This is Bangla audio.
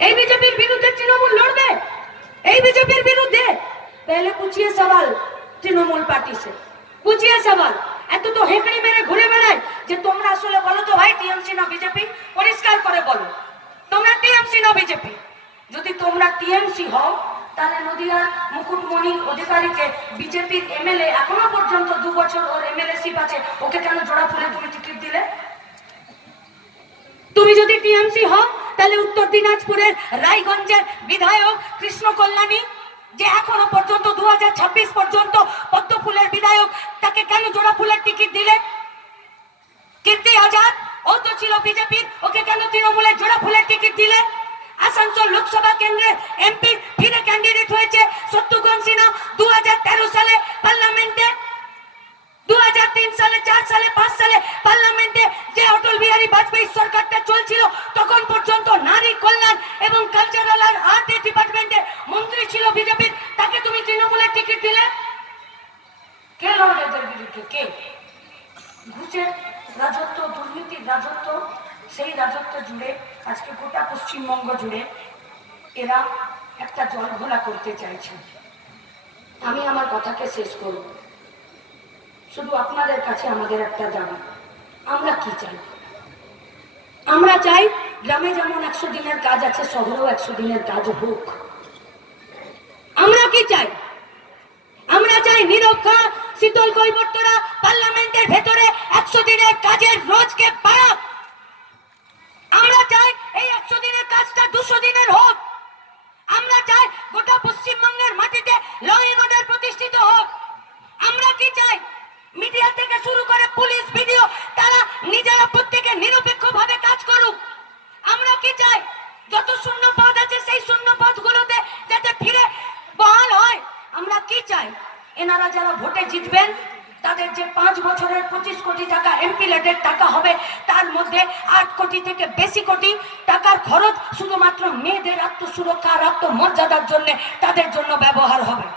এই বিজেপির বিরুদ্ধে তৃণমূল লড়বে এই বিজেপির বিরুদ্ধে पहले पूछिए सवाल তৃণমূল পার্টি সে पूछिए सवाल এত তো হেকড়ি মেরে ঘুরে বেড়ায় যে তোমরা আসলে বলো তো ভাই টিএমসি না বিজেপি পরিষ্কার করে বলো তোমরা টিএমসি না বিজেপি যদি তোমরা টিএমসি হও তাহলে নদিয়ার মুকুটমণি অধিকারীকে বিজেপির এমএলএ এখনো পর্যন্ত দু বছর ওর এমএলএ শিপ আছে ওকে কেন জোড়া ফুলে তুমি টিকিট দিলে তুমি যদি টিএমসি হও, তাহলে উত্তর দিনাজপুরের রায়গঞ্জের বিধায়ক কৃষ্ণ কল্যাণী যে এখনও পর্যন্ত দু পর্যন্ত পদ্ম ফুলের বিধায়ক, তাকে কেন জোড়া ফুলের টিকিট দিলে? কীর্তি আজাদ, ও তো ছিল বিজেপির, ওকে কেন তৃণমূলের জোড়া ফুলের টিকিট দিলে? আসানসোল লোকসভা কেন্দ্রে এমপি ফিরে ক্যান্ডিডেট হয়েছে শত্রুঘ্ন সিনহা দু হাজার তেরো সালে পার্লামেন্টে। দু হাজার তিন সালে, চার সালে, পাঁচ সালে পার্লামেন্টে যে অটল বিহারী বাজপেয়ী সরকারটা তাকে তুমি তৃণমূলের টিকিট দিলে? কে বিরুদ্ধে? কে? ঘুষের রাজত্ব, দুর্নীতির রাজত্ব, সেই রাজত্ব জুড়ে, আজকে গোটা পশ্চিমবঙ্গ জুড়ে এরা একটা জল ঘোলা করতে চাইছে। আমি আমার কথাকে শেষ করব। শুধু আপনাদের কাছে আমাদের একটা দাবি, আমরা কি চাই? আমরা চাই গ্রামে যেমন একশো দিনের কাজ আছে, শহরেও একশো দিনের কাজ হোক। কি চাই। আমরা চাই নিরক্ষা শীতল কৈবর্তরা পার্লামেন্টের ভেতরে একশো দিনের কাজের রোজকে বাড়াক। আমরা চাই এই একশো দিনের কাজটা দুশো দিনের হোক। আমরা চাই গোটা পশ্চিমবঙ্গের মাটিতে ল প্রতিষ্ঠিত হোক। আমরা কি চাই? মিডিয়া থেকে শুরু করে পুলিশ, ভিডিও, তারা নিজেরা প্রত্যেকে নিরপেক্ষ ভাবে কাজ করুক। আমরা কি চাই? যত শূন্য পদ আছে সেই শূন্য পদগুলোতে যাতে ফিরে বহাল হয় আমরা কি চাই এনারা যারা ভোটে জিতবেন, তাদের যে পাঁচ বছরের পঁচিশ কোটি টাকা এমপি লেটের টাকা হবে, তার মধ্যে আট কোটি থেকে বেশি কোটি টাকার খরচ শুধুমাত্র মেয়েদের আত্মসুরক্ষা আর আত্মমর্যাদার জন্য তাদের জন্য ব্যবহার হবে।